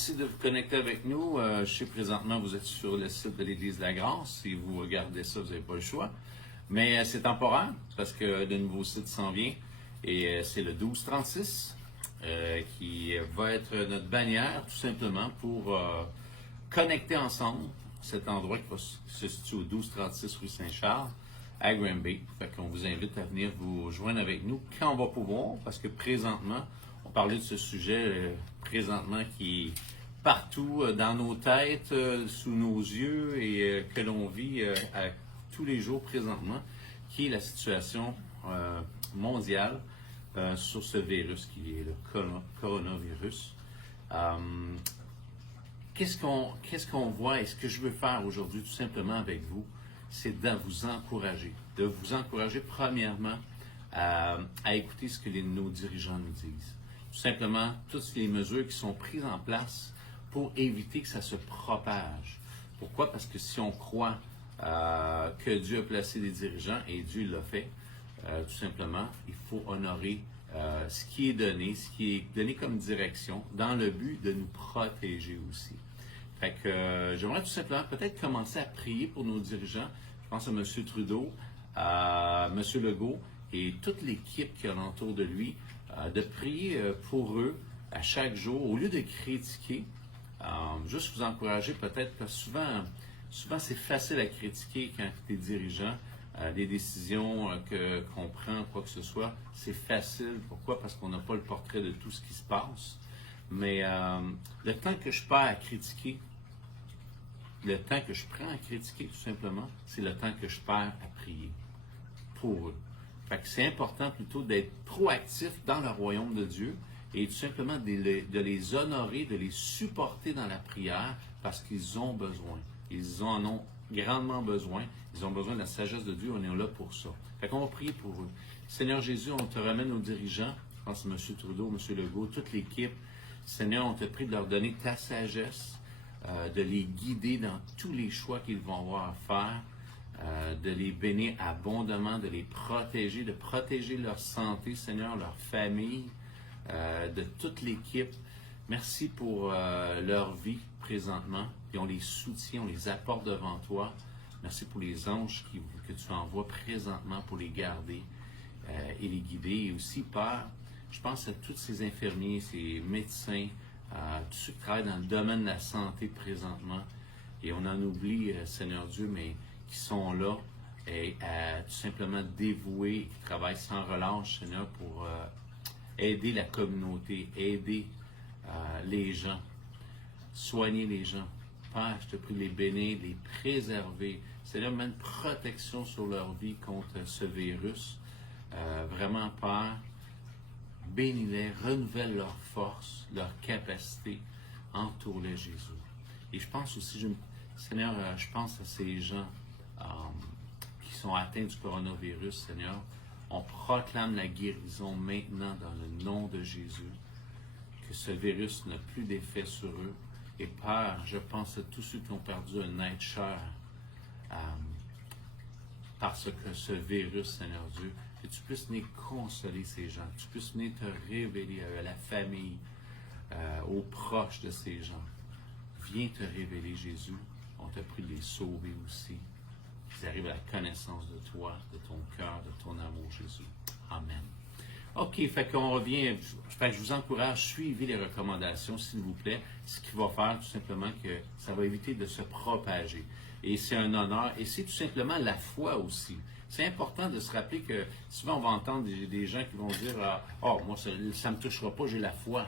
merci de vous connecter avec nous. Je sais présentement vous êtes sur le site de l'Église de la Grâce. Si vous regardez ça, vous n'avez pas le choix. Mais c'est temporaire parce que de nouveaux sites s'en vient. Et c'est le 1236 qui va être notre bannière tout simplement pour connecter ensemble cet endroit qui va se situe au 1236 rue Saint-Charles à Granby. Fait qu'on vous invite à venir vous joindre avec nous quand on va pouvoir parce que présentement, on parlait de ce sujet présentement qui est partout dans nos têtes, sous nos yeux et que l'on vit tous les jours présentement, qui est la situation mondiale sur ce virus qui est le coronavirus. Qu'est-ce qu'on voit et ce que je veux faire aujourd'hui tout simplement avec vous, c'est de vous encourager. De vous encourager premièrement à écouter ce que nos dirigeants nous disent. Tout simplement, toutes les mesures qui sont prises en place pour éviter que ça se propage. Pourquoi? Parce que si on croit que Dieu a placé des dirigeants, et Dieu l'a fait, tout simplement, il faut honorer ce qui est donné comme direction, dans le but de nous protéger aussi. Fait que j'aimerais tout simplement peut-être commencer à prier pour nos dirigeants. Je pense à M. Trudeau, à M. Legault et toute l'équipe qui est alentour de lui, de prier pour eux à chaque jour, au lieu de critiquer, juste vous encourager peut-être, parce que souvent c'est facile à critiquer quand tu es dirigeant, des décisions qu'on prend, quoi que ce soit, c'est facile. Pourquoi? Parce qu'on n'a pas le portrait de tout ce qui se passe. Mais le temps que je perds à critiquer, le temps que je prends à critiquer tout simplement, c'est le temps que je perds à prier pour eux. Fait que c'est important plutôt d'être proactif dans le royaume de Dieu et tout simplement de les honorer, de les supporter dans la prière parce qu'ils ont besoin. Ils en ont grandement besoin. Ils ont besoin de la sagesse de Dieu. On est là pour ça. Fait qu'on va prier pour eux. Seigneur Jésus, on te ramène aux dirigeants. Je pense à M. Trudeau, M. Legault, toute l'équipe. Seigneur, on te prie de leur donner ta sagesse, de les guider dans tous les choix qu'ils vont avoir à faire. De les bénir abondamment, de les protéger, de protéger leur santé, Seigneur, leur famille, de toute l'équipe. Merci pour leur vie présentement. Et on les soutient, on les apporte devant toi. Merci pour les anges que tu envoies présentement pour les garder et les guider. Et aussi, Père, je pense à tous ces infirmiers, ces médecins, tous ceux qui travaillent dans le domaine de la santé présentement. Et on en oublie, Seigneur Dieu, mais qui sont là et tout simplement dévoués, qui travaillent sans relâche, Seigneur, pour aider la communauté, aider les gens, soigner les gens. Père, je te prie de les bénir, de les préserver. Seigneur, mets une protection sur leur vie contre ce virus. Vraiment, Père, bénis-les, renouvelle leur force, leur capacité, entoure-les, Jésus. Et je pense aussi, Seigneur, je pense à ces gens qui sont atteints du coronavirus, Seigneur. On proclame la guérison maintenant dans le nom de Jésus, que ce virus n'a plus d'effet sur eux. Et Père, je pense à tous ceux qui ont perdu un être cher parce que ce virus, Seigneur Dieu, que tu puisses venir consoler ces gens, que tu puisses venir te révéler à la famille, aux proches de ces gens. Viens te révéler, Jésus. On t'a pris de les sauver aussi. Qu'ils arrivent à la connaissance de toi, de ton cœur, de ton amour, Jésus. Amen. OK, fait qu'on revient. Fait que je vous encourage, suivez les recommandations, s'il vous plaît. Ce qui va faire tout simplement que ça va éviter de se propager. Et c'est un honneur. Et c'est tout simplement la foi aussi. C'est important de se rappeler que souvent on va entendre des gens qui vont dire « Oh, moi, ça ne me touchera pas, j'ai la foi. »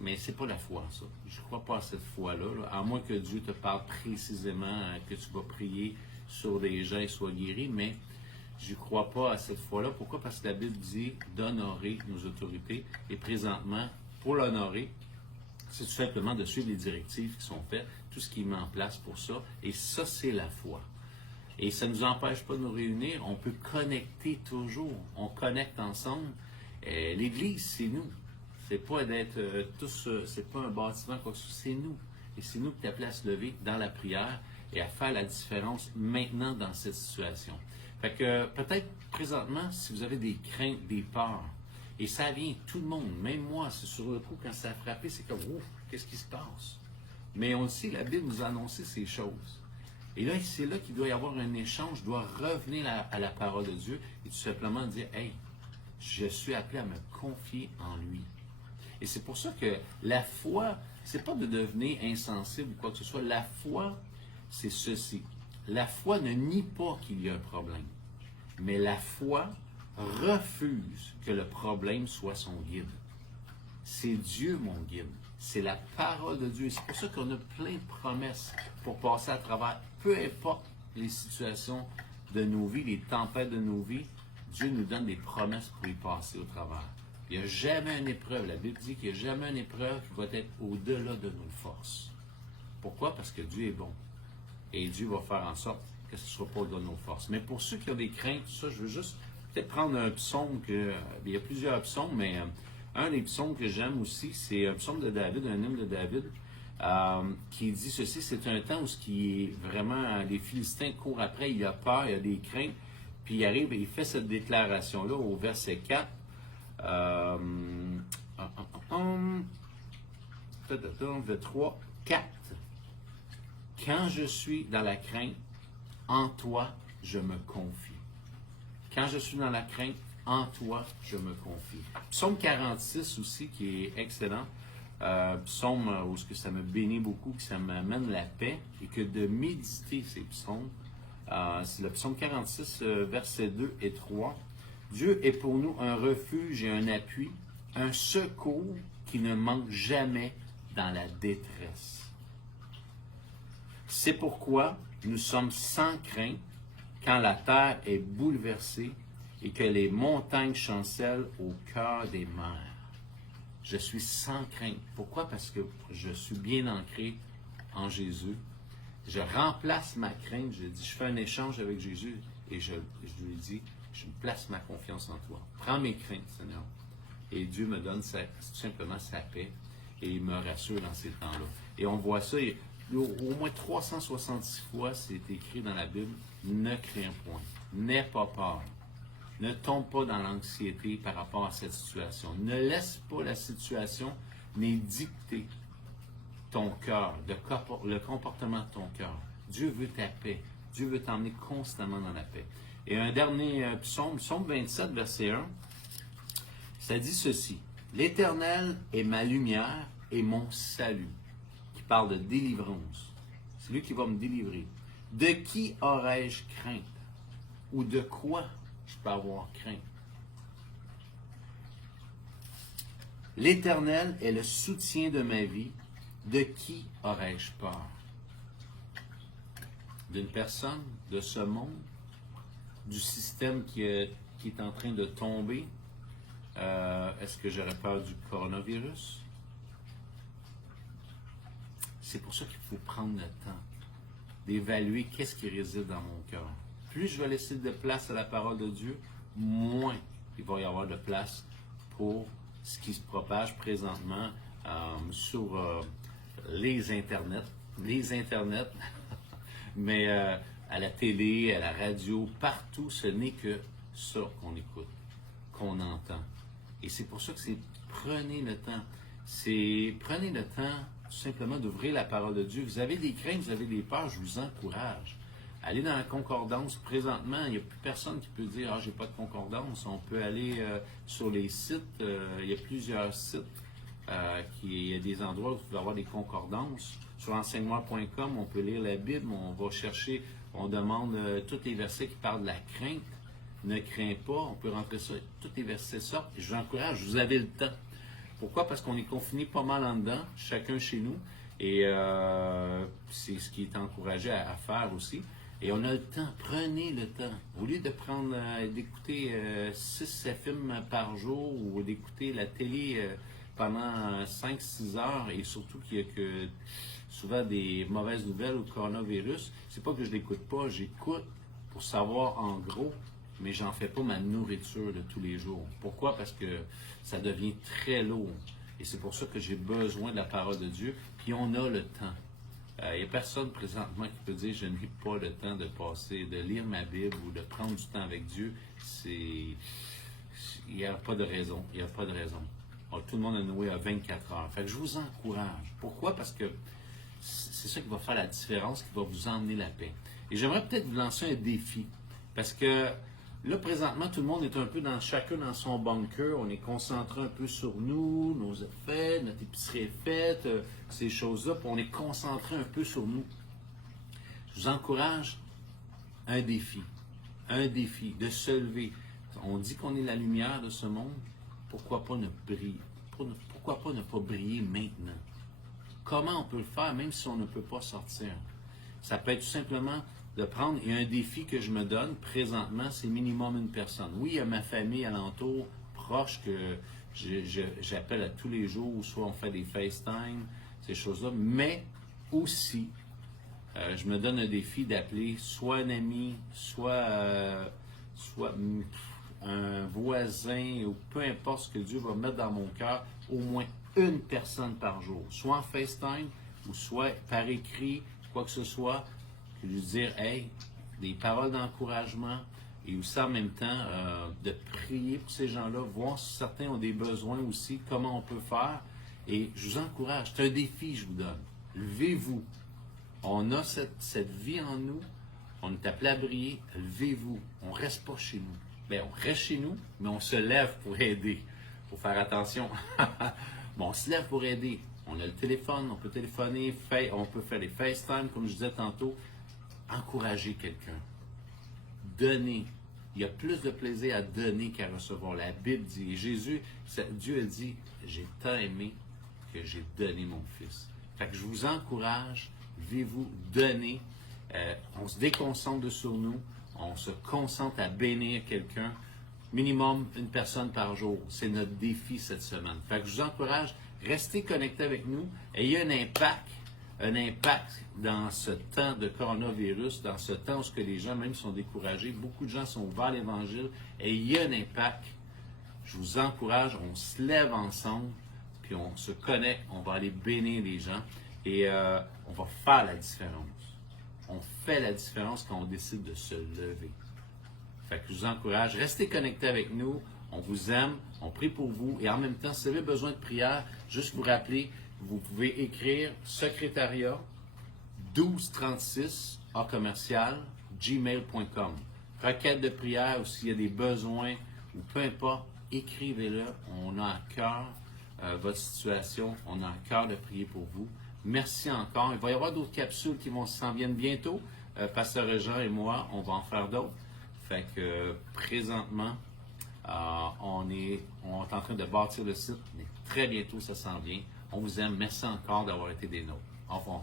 Mais c'est pas la foi, ça. Je ne crois pas à cette foi-là, à moins que Dieu te parle précisément, que tu vas prier sur des gens et sois guéri, mais je ne crois pas à cette foi-là. Pourquoi? Parce que la Bible dit d'honorer nos autorités. Et présentement, pour l'honorer, c'est tout simplement de suivre les directives qui sont faites, tout ce qui est mis en place pour ça. Et ça, c'est la foi. Et ça ne nous empêche pas de nous réunir. On peut connecter toujours. On connecte ensemble. L'Église, c'est nous. C'est pas d'être tous, c'est pas un bâtiment, quoi que ce soit, c'est nous. Et c'est nous qui t'appelons à se lever dans la prière et à faire la différence maintenant dans cette situation. Fait que peut-être présentement, si vous avez des craintes, des peurs, Et ça vient tout le monde, même moi, c'est sur le coup, quand ça a frappé, c'est comme, ouf, qu'est-ce qui se passe? Mais on le sait, la Bible nous a annoncé ces choses. Et là, c'est là qu'il doit y avoir un échange, je dois revenir à la parole de Dieu et tout simplement dire, hey, je suis appelé à me confier en lui. Et c'est pour ça que la foi, c'est pas de devenir insensible ou quoi que ce soit. La foi, c'est ceci. La foi ne nie pas qu'il y a un problème. Mais la foi refuse que le problème soit son guide. C'est Dieu mon guide. C'est la parole de Dieu. C'est pour ça qu'on a plein de promesses pour passer à travers, peu importe les situations de nos vies, les tempêtes de nos vies, Dieu nous donne des promesses pour y passer au travers. Il n'y a jamais une épreuve. La Bible dit qu'il n'y a jamais une épreuve qui va être au-delà de nos forces. Pourquoi? Parce que Dieu est bon. Et Dieu va faire en sorte que ce ne soit pas au-delà de nos forces. Mais pour ceux qui ont des craintes, tout ça, je veux juste peut-être prendre un psaume il y a plusieurs psaumes, mais un des psaumes que j'aime aussi, c'est un psaume de David, un hymne de David, qui dit ceci, c'est un temps où ce qui est vraiment, les Philistins courent après, il a peur, il a des craintes, puis il arrive et il fait cette déclaration-là au verset 4. Verset 3, 4. Quand je suis dans la crainte, en toi, je me confie. Quand je suis dans la crainte, en toi, je me confie. Psaume 46 aussi, qui est excellent. Psaume où ça me bénit beaucoup, que ça m'amène la paix, et que de méditer ces psaumes. C'est le psaume 46, versets 2 et 3. Dieu est pour nous un refuge et un appui, un secours qui ne manque jamais dans la détresse. C'est pourquoi nous sommes sans crainte quand la terre est bouleversée et que les montagnes chancellent au cœur des mers. Je suis sans crainte. Pourquoi? Parce que je suis bien ancré en Jésus. Je remplace ma crainte. Je dis, je fais un échange avec Jésus et je lui dis, je place ma confiance en toi. Prends mes craintes, Seigneur. Et Dieu me donne tout simplement sa paix et il me rassure dans ces temps-là. Et on voit ça, au moins 366 fois, c'est écrit dans la Bible, ne crains point, n'aie pas peur. Ne tombe pas dans l'anxiété par rapport à cette situation. Ne laisse pas la situation ni dicter ton cœur, le comportement de ton cœur. Dieu veut ta paix. Dieu veut t'emmener constamment dans la paix. Et un dernier psaume, psaume 27, verset 1, ça dit ceci. L'Éternel est ma lumière et mon salut. Qui parle de délivrance. C'est lui qui va me délivrer. De qui aurais-je crainte? Ou de quoi je peux avoir crainte? L'Éternel est le soutien de ma vie. De qui aurais-je peur? D'une personne, de ce monde, du système qui est en train de tomber? Est-ce que j'aurais peur du coronavirus? C'est pour ça qu'il faut prendre le temps d'évaluer qu'est-ce qui réside dans mon cœur. Plus je vais laisser de place à la parole de Dieu, moins il va y avoir de place pour ce qui se propage présentement sur les internets, mais à la télé, à la radio, partout, ce n'est que ça qu'on écoute, qu'on entend. Et c'est pour ça que c'est prenez le temps. Prenez le temps tout simplement d'ouvrir la parole de Dieu. Vous avez des craintes, vous avez des peurs, je vous encourage. Allez dans la concordance. Présentement, il n'y a plus personne qui peut dire « Ah, j'ai pas de concordance ». On peut aller sur les sites. Il y a plusieurs sites. Il y a des endroits où vous pouvez avoir des concordances. Sur enseignement.com, on peut lire la Bible. On va chercher, on demande tous les versets qui parlent de la crainte. Ne crains pas. On peut rentrer ça. Tous les versets sortent. Et je vous encourage, vous avez le temps. Pourquoi? Parce qu'on est confiné pas mal en dedans, chacun chez nous. Et c'est ce qui est encouragé à faire aussi. Et on a le temps. Prenez le temps. Au lieu de prendre, d'écouter 6-7 films par jour ou d'écouter la télé pendant 5-6 heures et surtout qu'il y a que souvent des mauvaises nouvelles ou coronavirus, c'est pas que je l'écoute pas, j'écoute pour savoir en gros, mais j'en fais pas ma nourriture de tous les jours. Pourquoi? Parce que ça devient très lourd. Et c'est pour ça que j'ai besoin de la parole de Dieu. Puis on a le temps. Il n'y a personne présentement qui peut dire « je n'ai pas le temps de passer, de lire ma Bible ou de prendre du temps avec Dieu ». il n'y a pas de raison. Il n'y a pas de raison. Alors, tout le monde a noué à 24 heures. Fait que je vous encourage. Pourquoi? Parce que c'est ça qui va faire la différence, qui va vous emmener la paix. Et j'aimerais peut-être vous lancer un défi. Parce que là, présentement, tout le monde est un peu chacun dans son bunker. On est concentré un peu sur nous, nos effets, notre épicerie est faite, ces choses-là. Puis on est concentré un peu sur nous. Je vous encourage un défi. Un défi de se lever. On dit qu'on est la lumière de ce monde. Pourquoi pas ne briller? Pourquoi pas ne pas briller maintenant? Comment on peut le faire, même si on ne peut pas sortir? Ça peut être tout simplement de prendre, et un défi que je me donne présentement, c'est minimum une personne. Oui, il y a ma famille alentour, proche, que j'appelle à tous les jours, soit on fait des FaceTime, ces choses-là, mais aussi, je me donne un défi d'appeler soit un ami, soit un voisin, ou peu importe ce que Dieu va mettre dans mon cœur, au moins une personne par jour, soit en FaceTime, ou soit par écrit, quoi que ce soit, puis lui dire, hey, des paroles d'encouragement, et aussi en même temps de prier pour ces gens-là, voir si certains ont des besoins aussi, comment on peut faire. Et je vous encourage, c'est un défi que je vous donne. Levez-vous. On a cette vie en nous, on est appelé à briller, levez-vous. On ne reste pas chez nous. Bien, on reste chez nous, mais on se lève pour aider. Il faut faire attention. Bon, on se lève pour aider. On a le téléphone, on peut téléphoner, on peut faire des FaceTime, comme je disais tantôt. Encourager quelqu'un. Donner. Il y a plus de plaisir à donner qu'à recevoir. La Bible dit, Dieu a dit, j'ai tant aimé que j'ai donné mon Fils. Fait que je vous encourage, vivez-vous, donnez. On se déconcentre de sur nous, on se concentre à bénir quelqu'un. Minimum une personne par jour. C'est notre défi cette semaine. Fait que je vous encourage, restez connectés avec nous. Ayez un impact dans ce temps de coronavirus, dans ce temps où les gens même sont découragés. Beaucoup de gens sont ouverts à l'Évangile. Ayez un impact. Je vous encourage, on se lève ensemble, puis on se connecte, on va aller bénir les gens et on va faire la différence. On fait la différence quand on décide de se lever. Fait que je vous encourage, restez connectés avec nous, on vous aime, on prie pour vous et en même temps, si vous avez besoin de prière, juste vous rappeler, vous pouvez écrire secrétariat 1236 à commercial gmail.com. Requête de prière ou s'il y a des besoins ou peu importe, écrivez-le, on a à cœur votre situation, on a à cœur de prier pour vous. Merci encore. Il va y avoir d'autres capsules qui s'en viennent bientôt. Pasteur Jean et moi, on va en faire d'autres. Fait que présentement, on est en train de bâtir le site, mais très bientôt, ça s'en vient. On vous aime. Merci encore d'avoir été des nôtres. Au revoir.